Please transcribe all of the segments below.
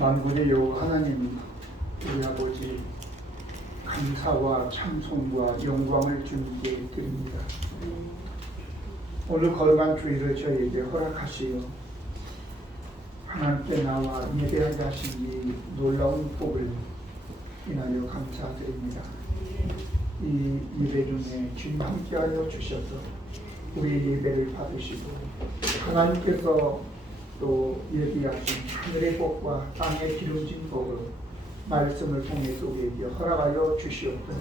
만군의 여호와 하나님, 우리 아버지, 감사와 찬송과 영광을 주님께 드립니다. 오늘 거룩한 주일을 저희에게 허락하시어 하나님께 나와 예배하게 하신 이 놀라운 복을 인하여 감사드립니다. 이 예배 중에 주님 함께하여 주셔서 우리 예배를 받으시고 하나님께서 또 예비하신 하늘의 복과 땅의 기름진 복을 말씀을 통해서 우리에게 허락하여 주시옵소서.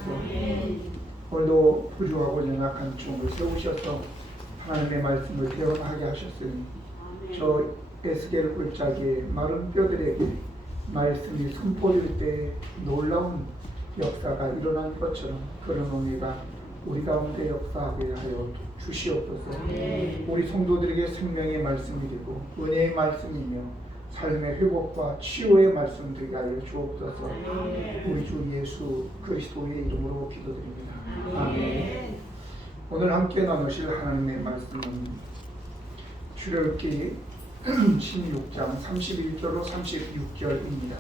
오늘도 부족하고 연약한 종을 세우셔서 하나님의 말씀을 대언하게 하셨으니 저 에스겔 굴짝의 마른 뼈들에게 말씀이 선포될 때 놀라운 역사가 일어난 것처럼 그런 은혜가 우리 가운데 역사하게 하여 주시옵소서. 우리 성도들에게 생명의 말씀이 되고 은혜의 말씀이며 삶의 회복과 치유의 말씀 되게 하여 주옵소서. 우리 주 예수 그리스도의 이름으로 기도드립니다. 아멘. 오늘 함께 나누실 하나님의 말씀은 출애굽기 16장 31절로 36절입니다.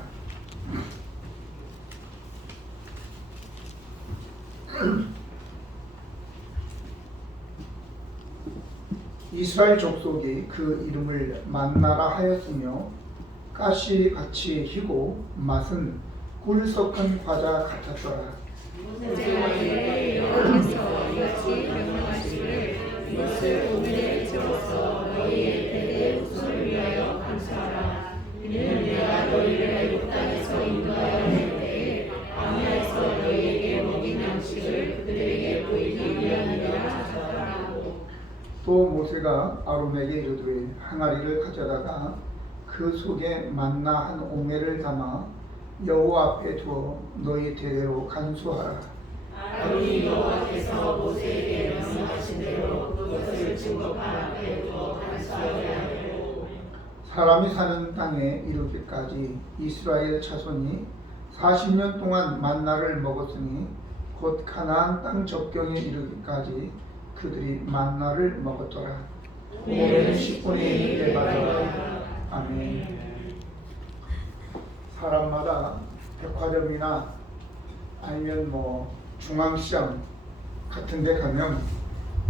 이스라엘 족속이 그 이름을 만나라 하였으며 가시같이 희고 맛은 꿀 섞은 과자 같았더라. 여호와께서 이같이 명령하시기를 이것을 오늘에 지어서 너희의 대대 후손을 위하여 감사하라. 이는 내가 너희를 애굽 땅에서 인도하여 낼 때에 광야에서 너희에게 먹인 양식을 그들에게 보이기 위함이라 하셨더라고. 또 모세가 아론에게 이르되 항아리를 가져다가 그 속에 만나 한 오매를 담아 여호와 앞에 두어 너희 대대로 간수하라. 아론이 여호와께서 모세에게 명령하신 대로 그것을 증거판 앞에 두어 간수하여야 하고 사람이 사는 땅에 이르기까지 이스라엘 자손이 40년 동안 만나를 먹었으니 곧 가나안 땅 접경에 이르기까지 그들이 만나를 먹었더라. 오늘은 10분의 1을 받아라. 아멘. 사람마다 백화점이나 아니면 중앙시장 같은 데 가면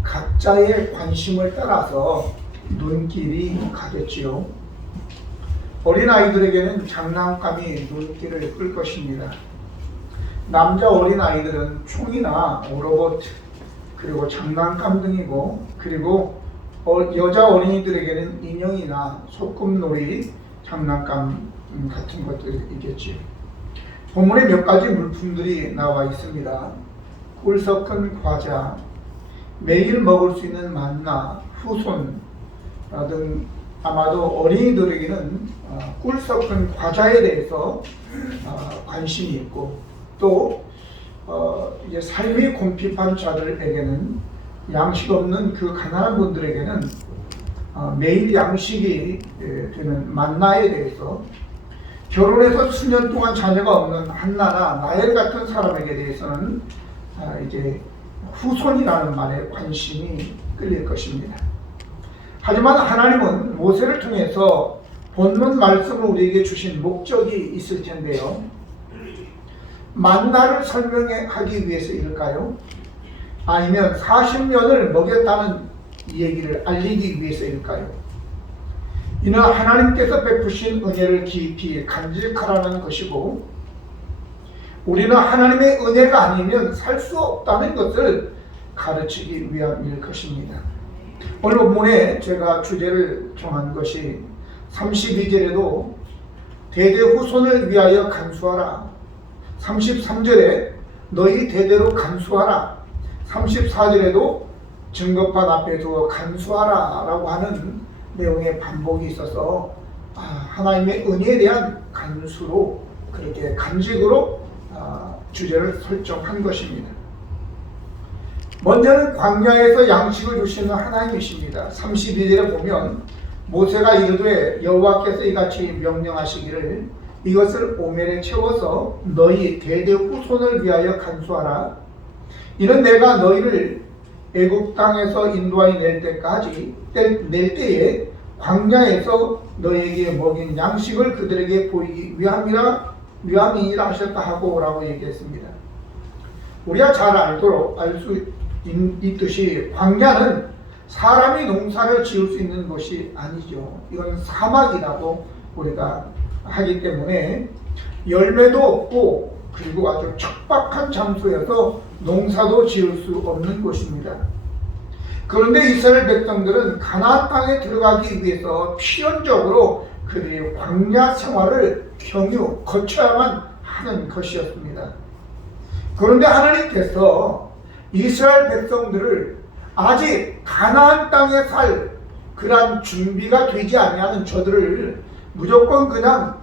각자의 관심을 따라서 눈길이 가겠지요. 어린아이들에게는 장난감이 눈길을 끌 것입니다. 남자 어린아이들은 총이나 로봇 그리고 장난감 등이고, 그리고 여자 어린이들에게는 인형이나 소꿉놀이 장난감 같은 것들이겠지요. 본문에 몇 가지 물품들이 나와 있습니다. 꿀 섞은 과자, 매일 먹을 수 있는 만나, 후손 등 아마도 어린이들에게는 꿀 섞은 과자에 대해서 관심이 있고, 또 이제 삶이 궁핍한 자들에게는 양식 없는 그 가난한 분들에게는 매일 양식이 되는 만나에 대해서, 결혼해서 수년 동안 자녀가 없는 한나나 나엘 같은 사람에게 대해서는 이제 후손이라는 말에 관심이 끌릴 것입니다. 하지만 하나님은 모세를 통해서 본문 말씀을 우리에게 주신 목적이 있을 텐데요. 만나를 설명하기 위해서일까요? 아니면 40년을 먹였다는 얘기를 알리기 위해서일까요? 이는 하나님께서 베푸신 은혜를 깊이 간직하라는 것이고, 우리는 하나님의 은혜가 아니면 살 수 없다는 것을 가르치기 위함일 것입니다. 오늘 본문에 제가 주제를 정한 것이 32절에도 대대 후손을 위하여 간수하라, 33절에 너희 대대로 간수하라, 34절에도 증거판 앞에 두어 간수하라 라고 하는 내용의 반복이 있어서 하나님의 은혜에 대한 간수로, 그렇게 간직으로 주제를 설정한 것입니다. 먼저는 광야에서 양식을 주시는 하나님이십니다. 32절에 보면 모세가 이르되 여호와께서 이같이 명령하시기를 이것을 오멜에 채워서 너희 대대 후손을 위하여 간수하라. 이는 내가 너희를 애굽 땅에서 인도하여 낼 때에 광야에서 너에게 먹인 양식을 그들에게 보이기 위함이니라 하셨다 하고 라고 얘기했습니다. 우리가 잘 알 수 있듯이 광야는 사람이 농사를 지을 수 있는 곳이 아니죠. 이건 사막이라고 우리가 하기 때문에 열매도 없고 그리고 아주 척박한 장소여서 농사도 지을 수 없는 곳입니다. 그런데 이스라엘 백성들은 가나안 땅에 들어가기 위해서 필연적으로 그들의 광야 생활을 거쳐야만 하는 것이었습니다. 그런데 하나님께서 이스라엘 백성들을 아직 가나안 땅에 살 그러한 준비가 되지 아니하는 저들을 무조건 그냥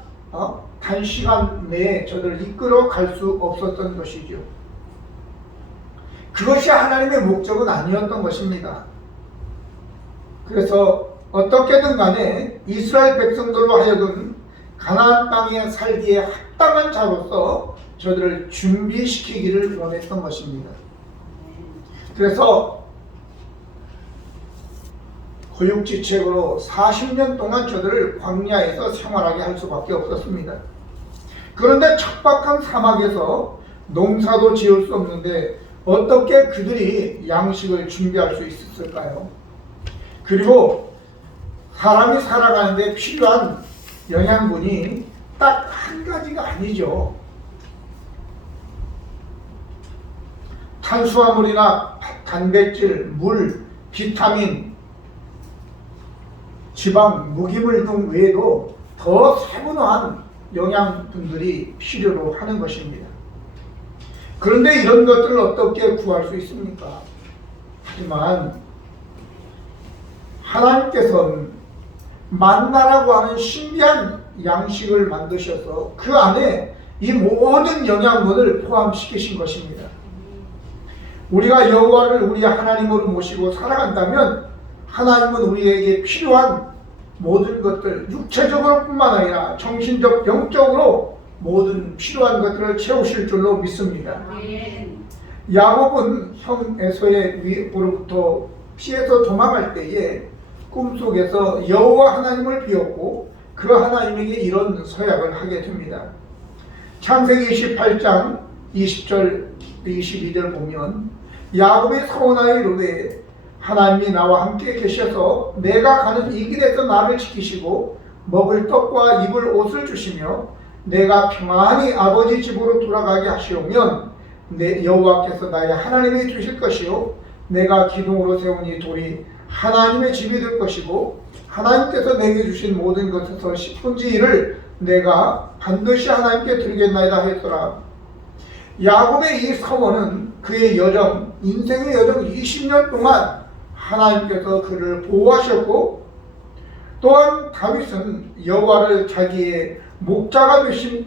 단시간 내에 저들을 이끌어 갈 수 없었던 것이죠. 그것이 하나님의 목적은 아니었던 것입니다. 그래서 어떻게든 간에 이스라엘 백성들로 하여금 가나안 땅에 살기에 합당한 자로서 저들을 준비시키기를 원했던 것입니다. 그래서 고육지책으로 40년 동안 저들을 광야에서 생활하게 할 수밖에 없었습니다. 그런데 척박한 사막에서 농사도 지을 수 없는데 어떻게 그들이 양식을 준비할 수 있었을까요? 그리고 사람이 살아가는데 필요한 영양분이 딱 한 가지가 아니죠. 탄수화물이나 단백질, 물, 비타민, 지방, 무기물 등 외에도 더 세분화한 영양분들이 필요로 하는 것입니다. 그런데 이런 것들을 어떻게 구할 수 있습니까? 하지만 하나님께서는 만나라고 하는 신비한 양식을 만드셔서 그 안에 이 모든 영양분을 포함시키신 것입니다. 우리가 여호와를 우리 하나님으로 모시고 살아간다면 하나님은 우리에게 필요한 모든 것들, 육체적으로 뿐만 아니라 정신적, 영적으로 모든 필요한 것들을 채우실 줄로 믿습니다. 야곱은 형 에서의 위로부터 피해서 도망할 때에 꿈속에서 여호와 하나님을 비웠고 그 하나님에게 이런 서약을 하게 됩니다. 창세기 28장 20절 22절 보면 야곱이 서원하여 이르되 하나님이 나와 함께 계셔서 내가 가는 이 길에서 나를 지키시고 먹을 떡과 입을 옷을 주시며 내가 평안히 아버지 집으로 돌아가게 하시오면 내 여호와께서 나의 하나님이 되실 것이요 내가 기둥으로 세운 이 돌이 하나님의 집이 될 것이고 하나님께서 내게 주신 모든 것에서 10분의 1을 내가 반드시 하나님께 드리겠나이다 했더라. 야곱의 이 서원은 그의 여정, 인생의 여정 20년 동안 하나님께서 그를 보호하셨고 또한 다윗은 여호와를 자기의 목자가 되신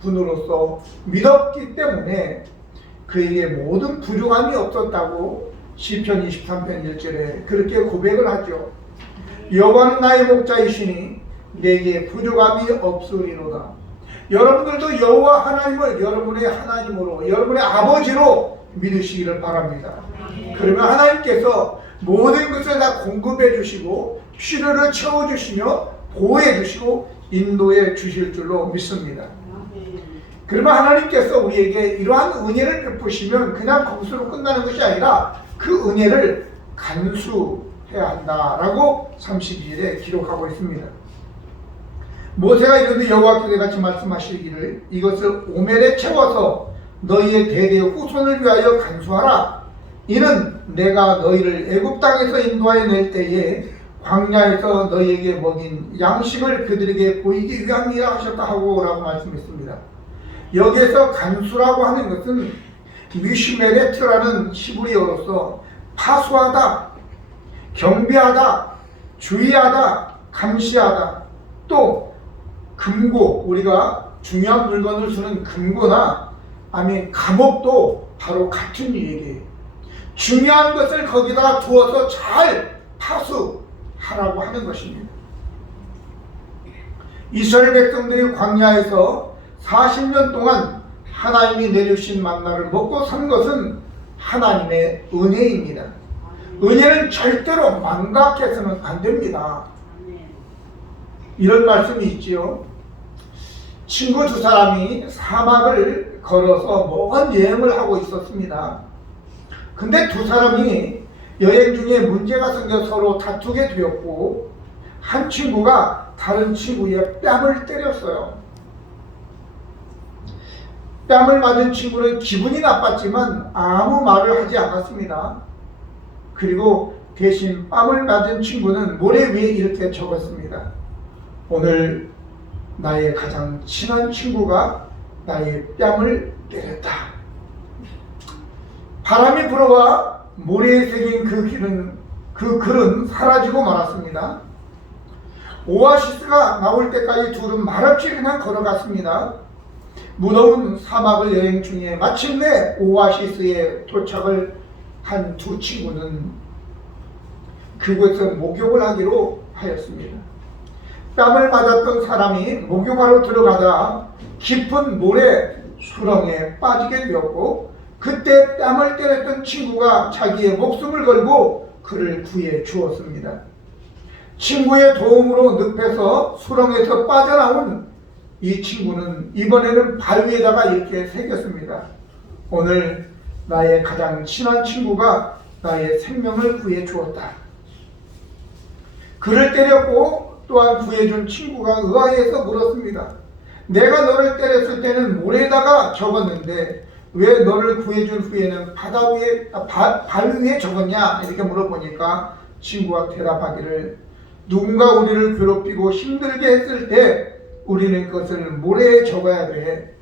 분으로서 믿었기 때문에 그에게 모든 부족함이 없었다고 시편 23편 1절에 그렇게 고백을 하죠. 여호와는 나의 목자이시니 내게 부족함이 없으리로다. 여러분들도 여호와 하나님을 여러분의 하나님으로, 여러분의 아버지로 믿으시기를 바랍니다. 그러면 하나님께서 모든 것을 다 공급해 주시고 필요를 채워주시며 보호해 주시고 인도해 주실 줄로 믿습니다. 그러면 하나님께서 우리에게 이러한 은혜를 베푸시면 그냥 거기서로 끝나는 것이 아니라 그 은혜를 간수해야 한다라고 32절에 기록하고 있습니다. 모세가 이르되 여호와께서 같이 말씀하시기를 이것을 오멜에 채워서 너희의 대대 후손을 위하여 간수하라. 이는 내가 너희를 애굽 땅에서 인도하여 낼 때에 광야에서 너희에게 먹인 양식을 그들에게 보이기 위함이라 하셨다 하고 라고 말씀했습니다. 여기에서 간수라고 하는 것은 미슈메레트라는 히브리어로서 파수하다, 경배하다, 주의하다, 감시하다, 또 금고, 우리가 중요한 물건을 주는 금고나 아니면 감옥도 바로 같은 얘기예요. 중요한 것을 거기다 두어서 잘 파수하라고 하는 것입니다. 이스라엘 백성들이 광야에서 40년 동안 하나님이 내주신 만나를 먹고 산 것은 하나님의 은혜입니다. 은혜는 절대로 망각해서는 안 됩니다. 이런 말씀이 있지요. 친구 두 사람이 사막을 걸어서 먼 여행을 하고 있었습니다. 근데 두 사람이 여행 중에 문제가 생겨 서로 다투게 되었고, 한 친구가 다른 친구의 뺨을 때렸어요. 뺨을 맞은 친구는 기분이 나빴지만 아무 말을 하지 않았습니다. 그리고 대신 뺨을 맞은 친구는 모래 위에 이렇게 적었습니다. 오늘 나의 가장 친한 친구가 나의 뺨을 때렸다. 바람이 불어와 모래에 새긴 그 글은 사라지고 말았습니다. 오아시스가 나올 때까지 둘은 말없이 그냥 걸어갔습니다. 무더운 사막을 여행 중에 마침내 오아시스에 도착을 한 두 친구는 그곳에서 목욕을 하기로 하였습니다. 뺨을 맞았던 사람이 목욕하러 들어가다 깊은 모래 수렁에 빠지게 되었고, 그때 뺨을 때렸던 친구가 자기의 목숨을 걸고 그를 구해 주었습니다. 친구의 도움으로 늪에서 수렁에서 빠져나온 이 친구는 이번에는 발 위에다가 이렇게 새겼습니다. 오늘 나의 가장 친한 친구가 나의 생명을 구해 주었다. 그를 때렸고 또한 구해준 친구가 의아해서 물었습니다. 내가 너를 때렸을 때는 모래에다가 적었는데 왜 너를 구해준 후에는 발 위에 적었냐? 이렇게 물어보니까 친구가 대답하기를, 누군가 우리를 괴롭히고 힘들게 했을 때 우리는 그것을 모래에 적어야 돼.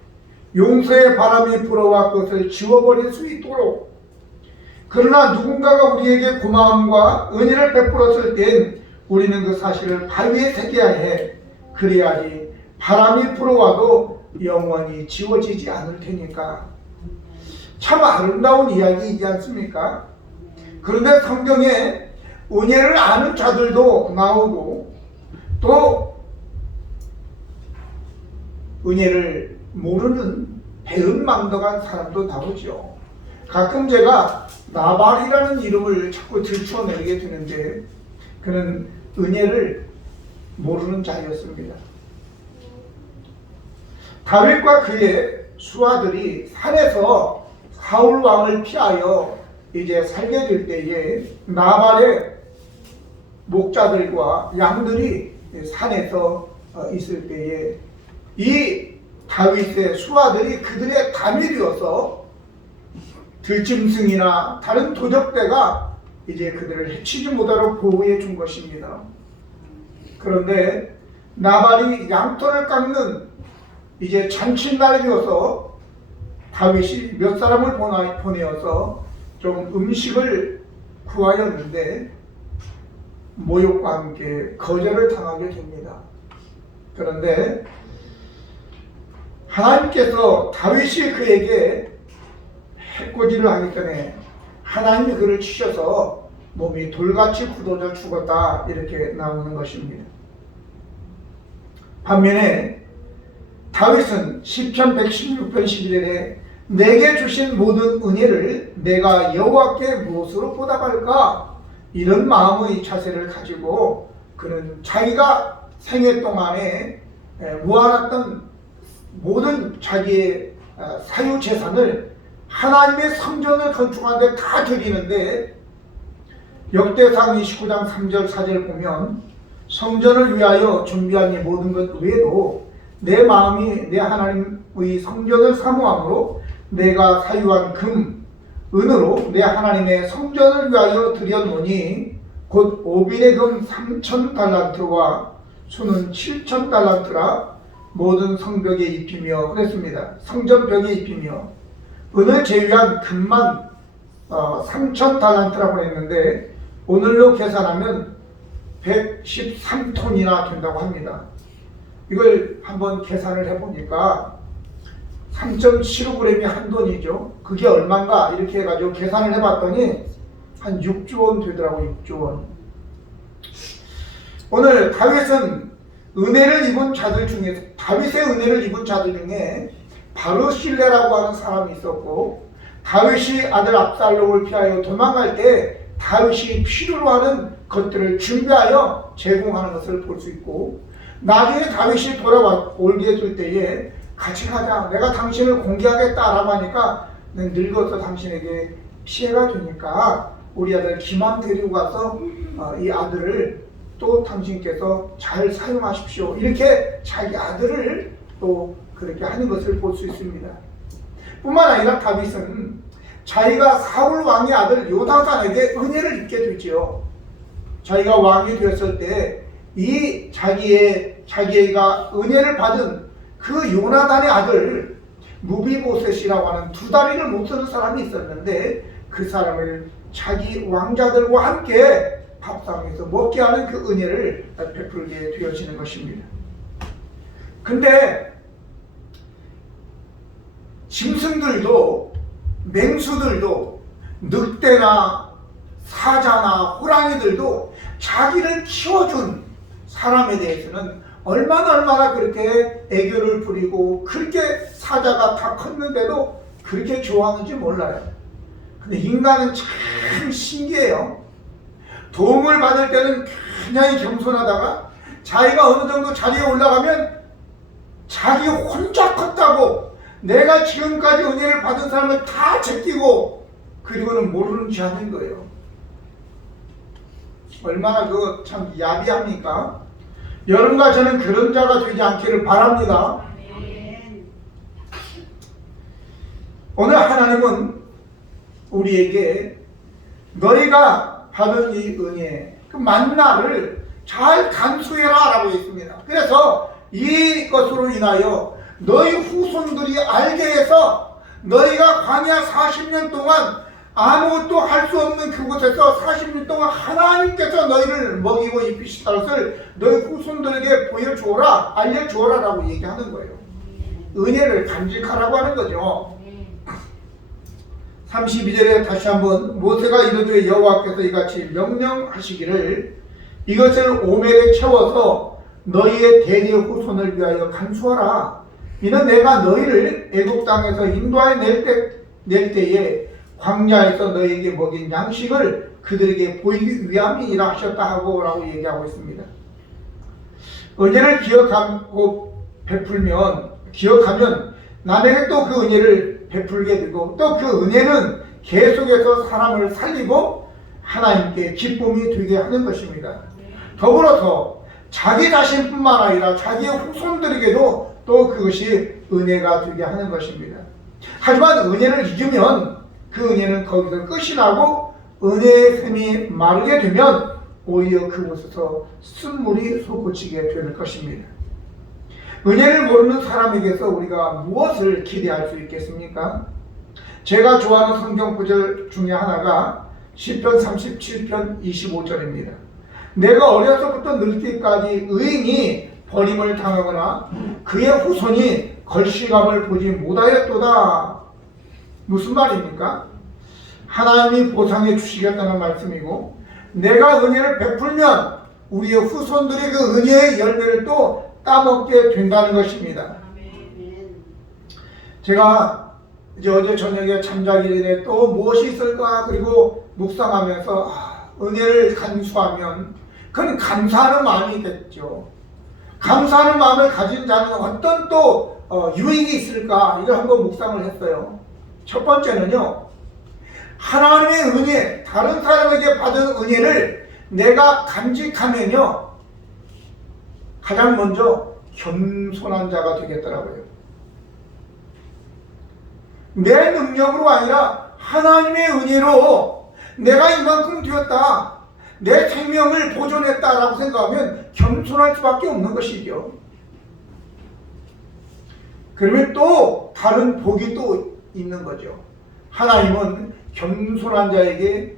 용서의 바람이 불어와 그것을 지워버릴 수 있도록. 그러나 누군가가 우리에게 고마움과 은혜를 베풀었을 땐 우리는 그 사실을 발 위에 새겨야 해. 그래야지 바람이 불어와도 영원히 지워지지 않을 테니까. 참 아름다운 이야기이지 않습니까? 그런데 성경에 은혜를 아는 자들도 나오고 또 은혜를 모르는 배은망덕한 사람도 나오죠. 가끔 제가 나발이라는 이름을 자꾸 들춰내게 되는데 그는 은혜를 모르는 자였습니다. 다윗과 그의 수하들이 산에서 사울 왕을 피하여 이제 살게 될 때에 나발의 목자들과 양들이 산에서 있을 때에 이 다윗의 수하들이 그들의 담이 되어서 들짐승이나 다른 도적대가 이제 그들을 해치지 못하도록 보호해 준 것입니다. 그런데 나발이 양털을 깎는 이제 잔칫날이어서 다윗이 몇 사람을 보내어서 좀 음식을 구하였는데 모욕과 함께 거절을 당하게 됩니다. 그런데 하나님께서 다윗이 그에게 해코지를 하기 전에 하나님이 그를 치셔서 몸이 돌같이 굳어져 죽었다, 이렇게 나오는 것입니다. 반면에 다윗은 시편 116편 11절에 내게 주신 모든 은혜를 내가 여호와께 무엇으로 보답할까, 이런 마음의 자세를 가지고 그는 자기가 생애 동안에 모아놨던 모든 자기의 사유 재산을 하나님의 성전을 건축하는 데 다 드리는데, 역대상 29장 3절 4절 보면 성전을 위하여 준비한 이 모든 것 외에도 내 마음이 내 하나님의 성전을 사모함으로 내가 사유한 금, 은으로 내 하나님의 성전을 위하여 드렸노니 곧 오빌의 금 3,000달란트와 수는 7,000달란트라 모든 성벽에 입히며 그랬습니다. 성전벽에 입히며 은을 제외한 금만 3,000달란트라고 했는데 오늘로 계산하면 113톤이나 된다고 합니다. 이걸 한번 계산을 해보니까 3.75g이 한 돈이죠. 그게 얼마인가 이렇게 해가지고 계산을 해봤더니 한 6조 원 되더라고요. 6조 원. 오늘 다윗의 은혜를 입은 자들 중에 바르실레라고 하는 사람이 있었고, 다윗이 아들 압살롬을 피하여 도망갈 때 다윗이 필요로 하는 것들을 준비하여 제공하는 것을 볼 수 있고, 나중에 다윗이 돌아올게 될 때에 같이 가자, 내가 당신을 공개하겠다라고 하니까 늙어서 당신에게 피해가 되니까 우리 아들 기만 데리고 가서 이 아들을 또 당신께서 잘 사용하십시오, 이렇게 자기 아들을 또 그렇게 하는 것을 볼 수 있습니다. 뿐만 아니라 다윗은 자기가 사울 왕의 아들 요나단에게 은혜를 입게 되지요. 자기가 왕이 되었을 때 이 자기가 은혜를 받은 그 요나단의 아들 무비보셋이라고 하는 두 다리를 못 쓰는 사람이 있었는데, 그 사람을 자기 왕자들과 함께 밥상에서 먹게 하는 그 은혜를 베풀게 되어지는 것입니다. 근데 짐승들도 맹수들도 늑대나 사자나 호랑이들도 자기를 키워준 사람에 대해서는 얼마나 그렇게 애교를 부리고 그렇게 사자가 다 컸는데도 그렇게 좋아하는지 몰라요. 근데 인간은 참 신기해요. 도움을 받을 때는 굉장히 겸손하다가 자기가 어느 정도 자리에 올라가면 자기 혼자 컸다고, 내가 지금까지 은혜를 받은 사람을 다 제끼고 그리고는 모르는 지 하는 거예요. 얼마나 참 야비합니까? 여러분과 저는 그런 자가 되지 않기를 바랍니다. 오늘 하나님은 우리에게 너희가 받은 이 은혜, 그 만나를 잘 간수해라 라고 했습니다. 그래서 이것으로 인하여 너희 후손들이 알게 해서 너희가 광야 40년 동안 아무것도 할 수 없는 그곳에서 40년 동안 하나님께서 너희를 먹이고 입히시다 것을 너희 후손들에게 보여주어라, 알려주어라 라고 얘기하는 거예요. 은혜를 간직하라고 하는 거죠. 32절에 다시 한번 모세가 이르되 여호와께서 이같이 명령하시기를 이것을 오멜에 채워서 너희의 대대 후손을 위하여 간수하라. 이는 내가 너희를 애국 땅에서 인도하여 낼 때에 광야에서 너희에게 먹인 양식을 그들에게 보이기 위함이라 하셨다 하고 라고 얘기하고 있습니다. 은혜를 기억하고 기억하면 남에게 또 그 은혜를 베풀게 되고, 또 그 은혜는 계속해서 사람을 살리고 하나님께 기쁨이 되게 하는 것입니다. 더불어서 자기 자신뿐만 아니라 자기의 후손들에게도 또 그것이 은혜가 되게 하는 것입니다. 하지만 은혜를 잊으면 그 은혜는 거기서 끝이 나고 은혜의 샘이 마르게 되면 오히려 그곳에서 쓴물이 솟구치게 될 것입니다. 은혜를 모르는 사람에게서 우리가 무엇을 기대할 수 있겠습니까? 제가 좋아하는 성경 구절 중에 하나가 시편 37편 25절입니다. 내가 어려서부터 늙기까지 의인이 버림을 당하거나 그의 후손이 걸시감을 보지 못하였도다. 무슨 말입니까? 하나님이 보상해 주시겠다는 말씀이고, 내가 은혜를 베풀면 우리의 후손들이 그 은혜의 열매를 또 따먹게 된다는 것입니다. 제가 이제 어제 저녁에 잠자기 전에 또 무엇이 있을까 그리고 묵상하면서 은혜를 간수하면 그건 감사하는 마음이겠죠. 감사하는 마음을 가진 자는 어떤 또 유익이 있을까, 이걸 한번 묵상을 했어요. 첫 번째는요, 하나님의 은혜, 다른 사람에게 받은 은혜를 내가 간직하면요, 가장 먼저 겸손한 자가 되겠더라고요. 내 능력으로 아니라 하나님의 은혜로 내가 이만큼 되었다, 내 생명을 보존했다라고 생각하면 겸손할 수밖에 없는 것이죠. 그러면 또 다른 복이 또 있는 거죠. 하나님은 겸손한 자에게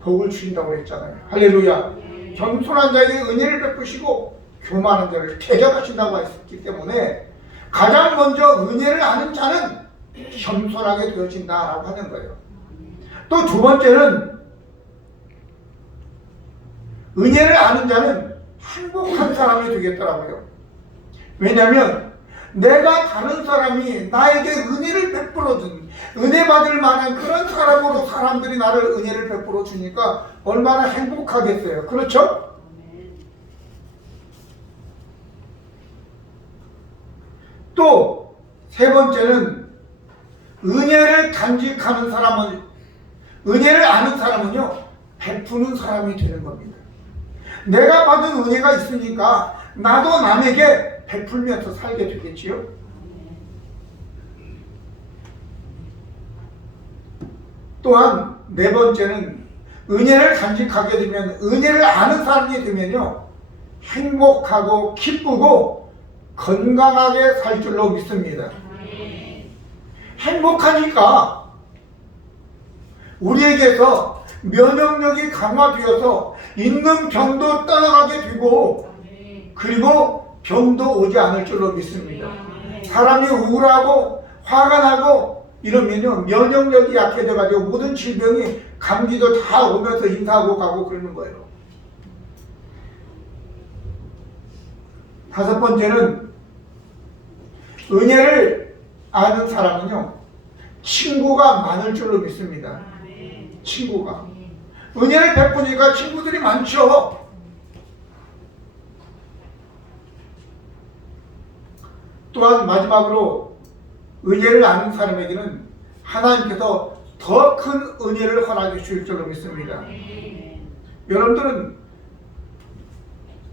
복을 주신다고 했잖아요. 할렐루야. 겸손한 자에게 은혜를 베푸시고 교만한 자를 대적하신다고 했기 때문에 가장 먼저 은혜를 아는 자는 겸손하게 되어진다라고 하는 거예요. 또 두 번째는 은혜를 아는 자는 행복한 사람이 되겠더라고요. 왜냐하면 내가 다른 사람이 나에게 은혜를 베풀어준, 은혜 받을 만한 그런 사람으로 사람들이 나를 은혜를 베풀어 주니까 얼마나 행복하겠어요. 그렇죠? 또 세 번째는 은혜를 간직하는 사람은, 은혜를 아는 사람은요, 베푸는 사람이 되는 겁니다. 내가 받은 은혜가 있으니까 나도 남에게 베풀면서 살게 되겠지요. 또한 네 번째는 은혜를 간직하게 되면, 은혜를 아는 사람이 되면요, 행복하고 기쁘고 건강하게 살 줄로 믿습니다. 행복하니까 우리에게서 면역력이 강화되어서 있는 병도 떠나가게 되고, 그리고 병도 오지 않을 줄로 믿습니다. 사람이 우울하고 화가 나고 이러면요, 면역력이 약해져가지고 모든 질병이, 감기도 다 오면서 인사하고 가고 그러는 거예요. 다섯 번째는 은혜를 아는 사람은요, 친구가 많을 줄로 믿습니다. 친구가. 은혜를 베푸니까 친구들이 많죠. 또한 마지막으로 은혜를 아는 사람에게는 하나님께서 더 큰 은혜를 허락해 주실 줄로 믿습니다. 여러분들은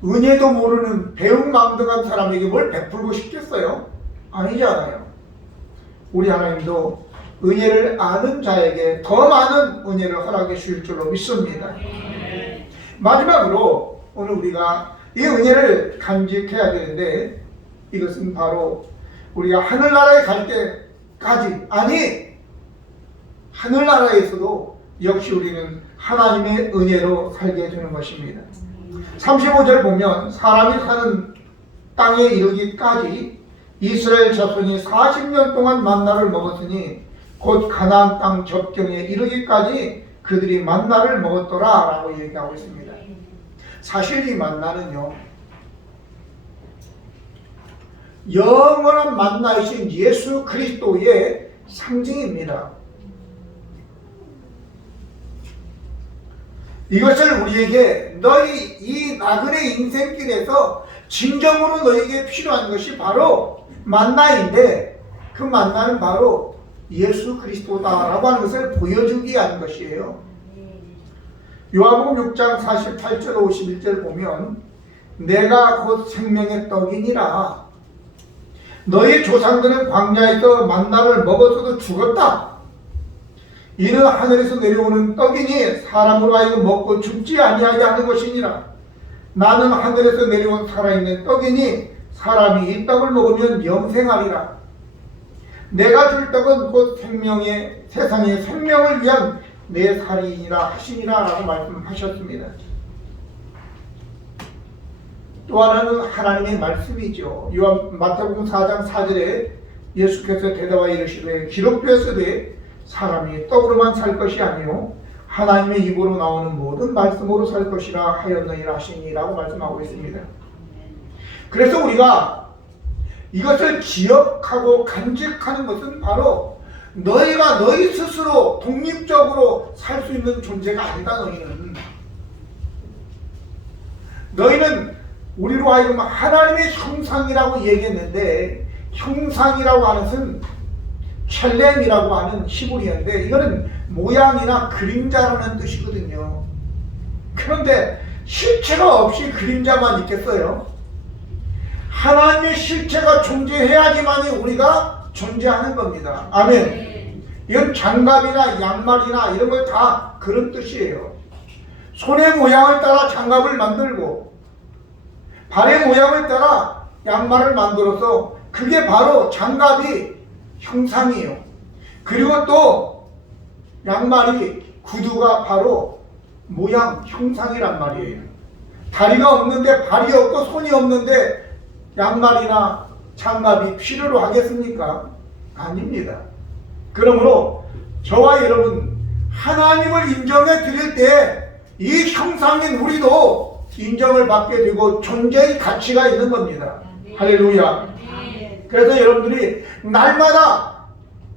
은혜도 모르는 배은망덕한 사람에게 뭘 베풀고 싶겠어요? 아니지 않아요. 우리 하나님도 은혜를 아는 자에게 더 많은 은혜를 허락해 주실 줄로 믿습니다. 마지막으로 오늘 우리가 이 은혜를 간직해야 되는데, 이것은 바로 우리가 하늘나라에 갈 때까지, 아니 하늘나라에서도 역시 우리는 하나님의 은혜로 살게 되는 것입니다. 35절 보면 사람이 사는 땅에 이르기까지 이스라엘 자손이 40년 동안 만나를 먹었으니 곧 가나안 땅 접경에 이르기까지 그들이 만나를 먹었더라 라고 얘기하고 있습니다. 사실 이 만나는요, 영원한 만나이신 예수 그리스도의 상징입니다. 이것을 우리에게 너희 이 나그네 인생길에서 진정으로 너에게 필요한 것이 바로 만나인데, 그 만나는 바로 예수 그리스도다라고 하는 것을 보여주기 위한 것이에요. 요한복음 6장 48절 51절 보면 내가 곧 생명의 떡이니라. 너희 조상들은 광야에서 만나를 먹어서도 죽었다. 이는 하늘에서 내려오는 떡이니 사람으로 하여금 먹고 죽지 아니하게 하는 것이니라. 나는 하늘에서 내려온 살아있는 떡이니 사람이 이 떡을 먹으면 영생하리라. 내가 줄 떡은 곧 생명의, 세상의 생명을 위한 내 살이니라 하시니라 라고 말씀하셨습니다. 또 하나는 하나님의 말씀이죠. 마태복음 4장 4절에 예수께서 대답하여 이르시되 기록되었으되 사람이 떡으로만 살 것이 아니요 하나님의 입으로 나오는 모든 말씀으로 살 것이라 하였느니라 하시니라고 말씀하고 있습니다. 그래서 우리가 이것을 기억하고 간직하는 것은 바로 너희가 너희 스스로 독립적으로 살 수 있는 존재가 아니다. 너희는 우리로 하여금 하나님의 형상이라고 얘기했는데, 형상이라고 하는 것은 첼렘이라고 하는 히브리어인데 이거는 모양이나 그림자라는 뜻이거든요. 그런데 실체가 없이 그림자만 있겠어요? 하나님의 실체가 존재해야지만이 우리가 존재하는 겁니다. 아멘. 이건 장갑이나 양말이나 이런 걸 다 그런 뜻이에요. 손의 모양을 따라 장갑을 만들고 발의 모양을 따라 양말을 만들어서 그게 바로 장갑이 형상이에요. 그리고 또 양말이 구두가 바로 모양 형상이란 말이에요. 다리가 없는데 발이 없고 손이 없는데 양말이나 장갑이 필요로 하겠습니까? 아닙니다. 그러므로 저와 여러분 하나님을 인정해 드릴 때 이 형상인 우리도 인정을 받게 되고 존재의 가치가 있는 겁니다. 할렐루야. 그래서 여러분들이 날마다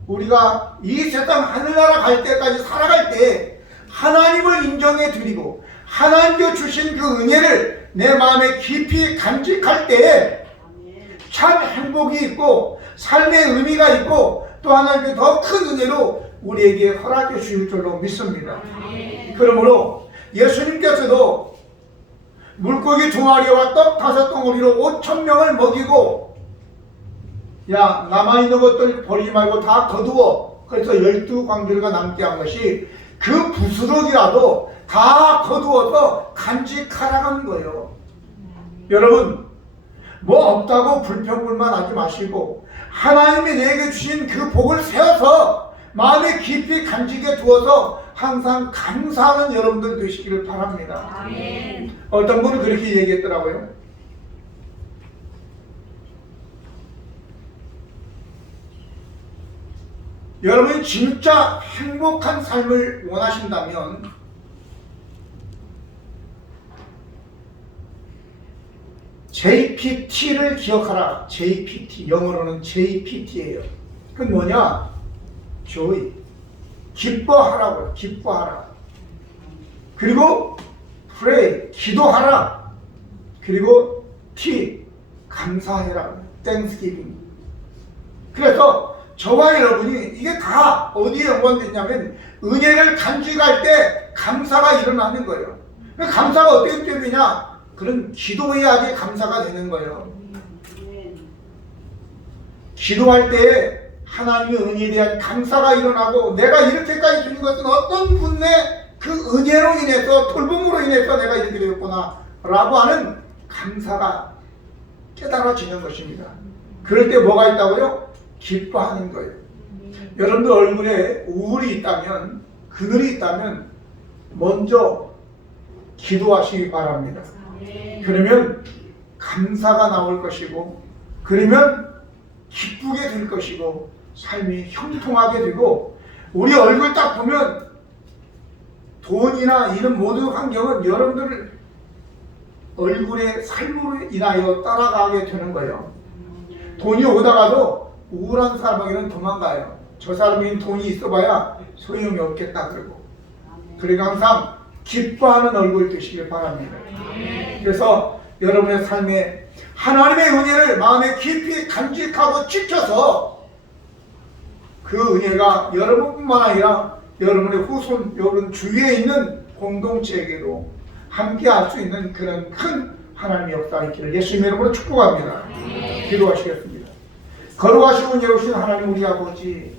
우리가 이 세상 하늘나라 갈 때까지 살아갈 때 하나님을 인정해 드리고 하나님께 주신 그 은혜를 내 마음에 깊이 간직할 때에 참 행복이 있고 삶의 의미가 있고 또 하나님께 더 큰 은혜로 우리에게 허락해 주실 줄로 믿습니다. 그러므로 예수님께서도 물고기 2마리와 떡 5덩어리로 5,000명을 먹이고 야 남아있는 것들 버리지 말고 다 거두어 그래서 12광주리가 남게 한 것이 그 부스러기라도 다 거두어서 간직하라는 거예요. 여러분 뭐 없다고 불평불만하지 마시고 하나님이 내게 주신 그 복을 세워서 마음에 깊이 간직해 두어서 항상 감사하는 여러분들 되시기를 바랍니다. 아멘. 어떤 분은 그렇게 얘기했더라고요. 여러분이 진짜 행복한 삶을 원하신다면 JPT를 기억하라. JPT, 영어로는 JPT예요. 그건 뭐냐? joy, 기뻐하라고요. 기뻐하라. 그리고 pray, 기도하라. 그리고 T, 감사해라. Thanksgiving. 그래서 저와 여러분이 이게 다 어디에 연관되냐면 은혜를 간직할 때 감사가 일어나는 거예요. 감사가 어떻게 되느냐? 그런 기도해야지 감사가 되는 거예요. 기도할 때 하나님의 은혜에 대한 감사가 일어나고 내가 이렇게까지 주는 것은 어떤 분의 그 은혜로 인해서 돌봄으로 인해서 내가 이렇게 되었구나 라고 하는 감사가 깨달아지는 것입니다. 그럴 때 뭐가 있다고요? 기뻐하는 거예요. 여러분들 얼굴에 우울이 있다면 그늘이 있다면 먼저 기도하시기 바랍니다. 그러면 감사가 나올 것이고 그러면 기쁘게 될 것이고 삶이 형통하게 되고 우리 얼굴 딱 보면 돈이나 이런 모든 환경은 여러분들 얼굴의 삶으로 인하여 따라가게 되는 거예요. 돈이 오다가도 우울한 사람에게는 도망가요. 저 사람이 돈이 있어봐야 소용이 없겠다 그러고. 그러니까 항상 기뻐하는 얼굴 되시길 바랍니다. 그래서 여러분의 삶에 하나님의 은혜를 마음에 깊이 간직하고 지켜서 그 은혜가 여러분뿐만 아니라 여러분의 후손, 여러분 주위에 있는 공동체에게도 함께 할 수 있는 그런 큰 하나님의 역사가 있기를 예수님의 이름으로 축복합니다. 기도하시겠습니다. 거룩하시고 은혜로우신 하나님 우리 아버지,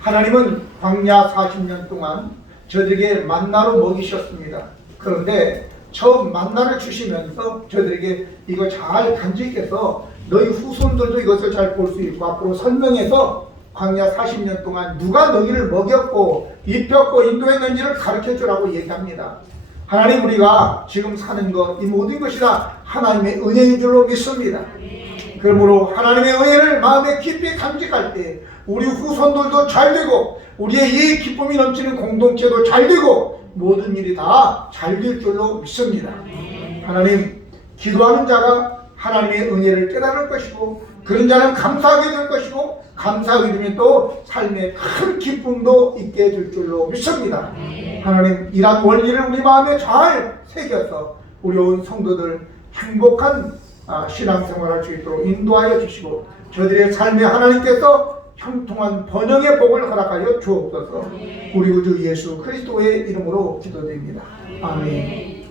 하나님은 광야 40년 동안 저들에게 만나로 먹이셨습니다. 그런데 처음 만나를 주시면서 저들에게 이거 잘 간직해서 너희 후손들도 이것을 잘 볼 수 있고 앞으로 설명해서 광야 40년 동안 누가 너희를 먹였고 입혔고 인도했는지를 가르쳐 주라고 얘기합니다. 하나님 우리가 지금 사는 것 이 모든 것이 다 하나님의 은혜인 줄로 믿습니다. 그러므로 하나님의 은혜를 마음에 깊이 간직할 때 우리 후손들도 잘 되고 우리의 이 기쁨이 넘치는 공동체도 잘 되고 모든 일이 다 잘 될 줄로 믿습니다. 하나님 기도하는 자가 하나님의 은혜를 깨달을 것이고 그런 자는 감사하게 될 것이고 감사하게 되면 또 삶에 큰 기쁨도 있게 될 줄로 믿습니다. 하나님 이러한 원리를 우리 마음에 잘 새겨서 우리 온 성도들 행복한 신앙생활할 수 있도록 인도하여 주시고 저들의 삶에 하나님께서 형통한 번영의 복을 허락하여 주옵소서. 우리 구주 예수 그리스도의 이름으로 기도드립니다. 아멘.